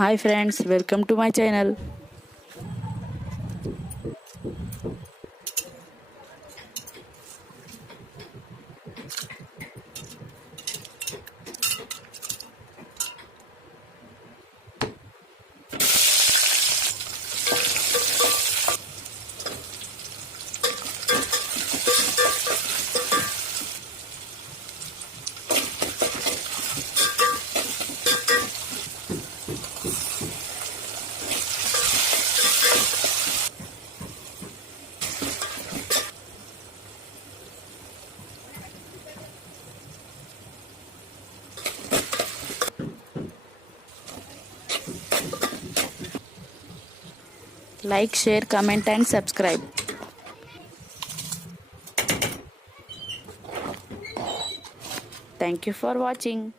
Hi friends, welcome to my channel. Like, share, comment and subscribe. Thank you for watching.